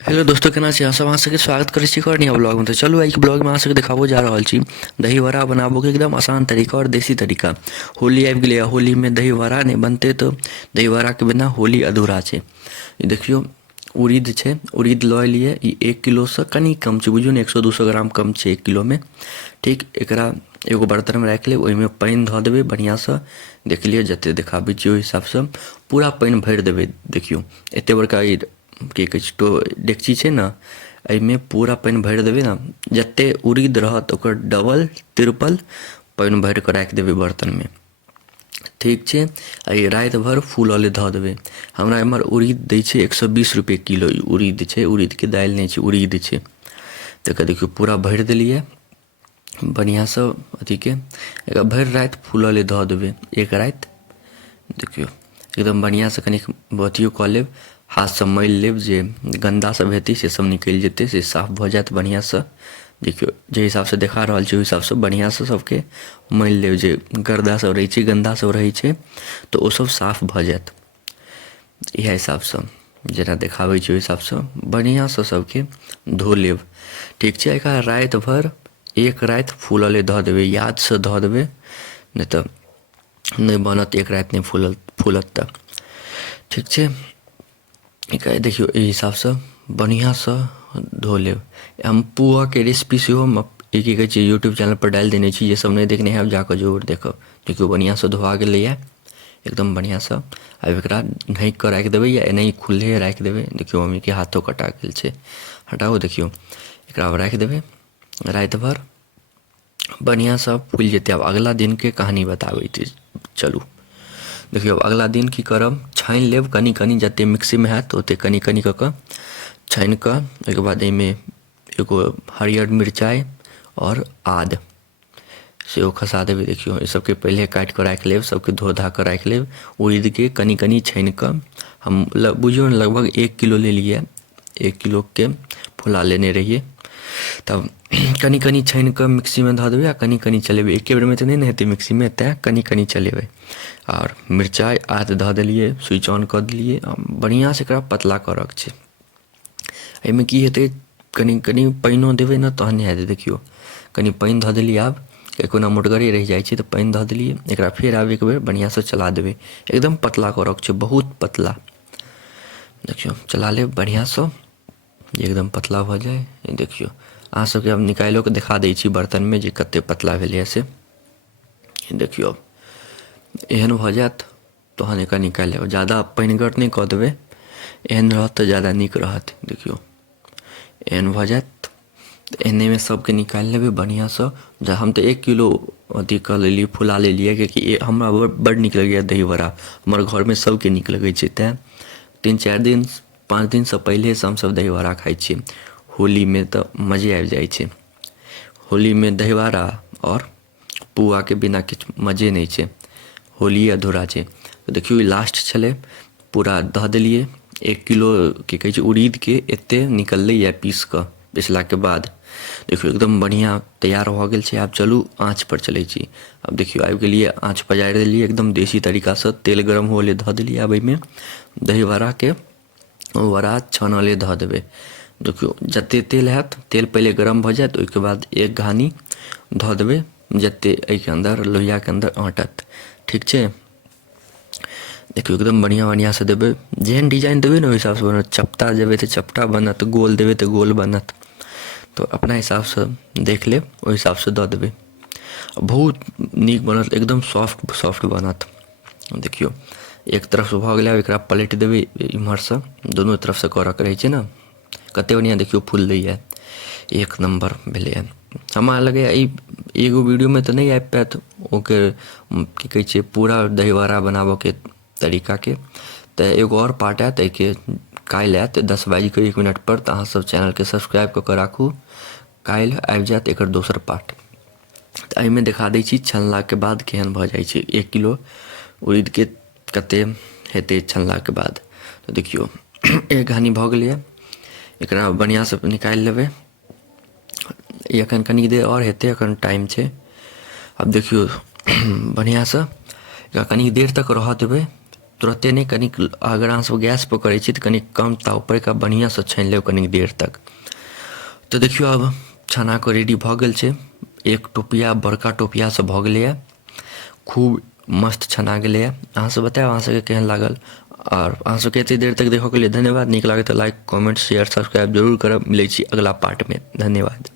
Hello दोस्तों, केना छी? सब अहाँ सबके स्वागत करै छी नया ब्लॉग में। तो चलू आइ के ब्लॉग में अहाँ सबके देखाबो जा रहल छी दही वड़ा बनाबो के एकदम आसान तरीका और देसी तरीका। होली आबि गेलै, होली में दही वड़ा नहीं बनते तो दही वड़ा के बिना होली अधूरा छै। ई देखियो उड़ीद छै, उड़ीद लऽ लिए। ई 1 किलो से कनी कम छै, बुझियो ने 100-200 ग्राम कम छै 1 किलो में। ठीक, एकरा एगो बर्तन में राखि लेब, ओहिमे पानि धऽ देबै बढ़िया से। देख लिअ जते देखाबै छी ओहि हिसाब से पूरा पानि भरि देबै। देखियो एते बड़का ई की कहै छै डेगची छै ने, एहिमे पूरा पानि भरि देबै ने। जते उड़ीद रहत ओकर डबल ट्रिपल पानि भरि कऽ राखि देबै बर्तनमे। ठीक छै, आ ई राति भर फूलऽ ले धऽ देबै। हमरा एम्हर उड़ीद दै छै 120 रुपये किलो। ई उड़ीद छै, उड़ीदके दालि नहि छै, उड़ीद छै। तऽ देखियौ पूरा भरि देलिए बढ़िया से अथी के। एकरा भरि राति फूलऽ ले धऽ देबै, एक राति। देखियौ एकदम बढ़िया से कनी अथियो कऽ लेब, हाथ से मलि लेब, जे गंदा सब हेतै से सब निकलि जेतै, से साफ भऽ जायत बढ़िया से। देखियौ जे हिसाब से देखा रहल छी ओहि हिसाब से बढ़िया से सबके मलि लेब। जे गर्दा सब रहै छै, गंदा सब रहै छै तऽ ओ सब साफ भऽ जायत। इएह हिसाब से जेना देखाबै छी ओहि हिसाब से बढ़िया से सबके धो लेब। ठीक छै, एकरा राति भर एक राति फूलऽ ले धऽ देबै, याद से धऽ देबै, नहि तऽ नहीं बनत। एक राति नहीं फूलत तऽ ठीक छै। एकरा देखियो एहि हिसाब से बढ़िया से धो लेब। हम पुआ के रेसिपी सेहो हम की कहै छै यूट्यूब चैनल पर डालि देने छी, जे सब नहीं देखने हैब जाकऽ जरूर देखब। देखियो बढ़िया से धोआ गेलैए एकदम बढ़िया से। आब एकरा ढकि कऽ राखि देबै या एनाही खुल्ले राखि देबै। देखियो मम्मी के हाथों कटा गेल छै, हटाओ। देखियो एकरा आब राखि देबै राति भर बढ़िया से फूलि जेतै। आब अगला दिन के कहानी बताबै छी, चलू। देखियो अगला दिन की करब, छानि लेब कनी कनी, जते मिक्सी में हैत ओते कनी कनी कऽ कऽ छानि कऽ। ओहिके बाद एहिमे एगो हरियर मिरचाइ और आद सेहो खसा देबै। देखियो ई सबके पहिले काटि कऽ राखि लेब, सबके धो धा कऽ राखि लेब। उड़ीदके कनी कनी छानि कऽ हम बुझियो ने लगभग 1 किलो लेलिए, 1 किलो के फुला लेने रहिए। तब कनी कनी छानि कऽ मिक्सी में धऽ देबै आ कनी कनी चलेबै। एके बेर में तऽ नहीं ने हेतै मिक्सी में, तेँ कनी कनी चलेबै। और मिरचाइ आद धऽ देलिए, स्विच ऑन कऽ देलिए। बढ़िया से एकरा पतला करऽके छै। एहिमे की हेतै, कनी कनी पानिओ देबै ने तहन हेतै। देखियो कनी पानि धऽ देलिए, आब कोना मोटगरे रहि जाइ छै तऽ पानि धऽ देलिए। एकरा फेर आब एक बेर बढ़िया से चला देबै, एकदम पतला करऽके छै, बहुत पतला। देखियो चला लेब बढ़िया से, एकदम पतला भऽ जाए। देखियो अहाँ सबके आब निकालिओ कऽ देखा दै छी बर्तन में जे कते पतला भेलैए से। देखियो एहन भऽ जायत तहन एकरा निकालि लेब। ज़्यादा पानिगर नहीं कऽ देबै, एहन रहत तऽ ज़्यादा नीक रहत। देखियो एहन भऽ जायत तऽ एहने में सबके निकालि लेबै बढ़िया से। हम तऽ 1 किलो अथी कऽ लेलिए, फुला लेलिए, किएकि हमरा बड़ नीक लगैए दही वड़ा। हमर घर में सबके नीक लगै छै, तेँ 3-4 दिन 5 दिन से पहिले से हमसब दही वड़ा खाइ छियै। होली में तऽ मजे आबि जाइ छै। होली में दही वड़ा और पुआ के बिना किछु मजे नहीं छै, होली अधूरा छै। तऽ देखियो ई लास्ट छलै, पूरा धऽ देलिए। 1 किलो की कहै छै उड़ीदके एते निकललैए पीसलाके बाद। देखियो एकदम बढ़िया तैयार भऽ गेल छै। आब चलू आँच पर चलै छी। अब देखियो आबि गेलिए, आँच पजारि देलिए एकदम देसी तरीका से। तेल गरम हुअ ले धऽ देलिए। आब एहिमे दही वड़ाके वड़ा छानऽ ले धऽ देबै। देखियो जते तेल हैत, तेल पहिले गरम भऽ जायत, ओहिके बाद एक घानी धऽ देबै, जते एहिके अन्दर लोहियाके अन्दर अँटत। ठीक छै, देखियो एकदम बढ़िया बढ़िया से देबै। जेहन डिजाइन देबै ने ओहि हिसाब से बनत। चपटा देबै तऽ चपटा बनत, गोल देबै तऽ गोल बनत। तो अपना हिसाब से देख लेब, ओहि हिसाब से दऽ देबै। बहुत नीक बनत, एकदम सॉफ्ट सॉफ्ट बनत। देखियो एक तरफ से भऽ गेलै, एकरा पलटि देबै इम्हर से। दुनू तरफ से करऽके रहै छै ने। कते बढ़िया देखियो फुललैए, एक नंबर भेलैए। हमरा लगैए ई एगो वीडियो में तऽ नहीं आबि पायत ओकर की कहै छै पूरा दही वड़ा बनाबऽके तरीकाके। तऽ एगो और पार्ट आयत एहिके, काल्हि आयत 10:01 पर। तऽ अहाँ सब चैनलके सब्सक्राइब कऽ कऽ राखू, काल्हि आबि जायत एकर दोसर पार्ट। तऽ एहिमे देखा दै छी छनलाके बाद केहन भऽ जाइ छै। 1 किलो उड़ीदके कते हेतै छनलाके बाद। तऽ देखियो एक घानी भऽ गेलैए। एकरा बढ़िया से निकालि लेबै। एखन कनी देर और हेतै, एखन टाइम छै। अब देखियो बढ़िया से एकरा कनी देर तक रहऽ देबै। तुरते नहीं, कनिक अगर अहाँ सब गैस पर करै छी तऽ कनिक कम ताव पर का बढ़िया से छानि लेब कनिक देर तक। तो देखियो अब छना को रेडी भऽ गेल छै, एक टोपिया बड़का टोपिया से भऽ गेलैए, खूब मस्त छना गेलैए। अहाँ सब बतायब अहाँ सबके केहन लागल, और अहाँ सबके एते देर तक देखऽ के लिए धन्यवाद। नीक लागे तऽ लाइक कमेंट शेयर सब्सक्राइब जरूर करब। मिलै छी अगला पार्ट में, धन्यवाद।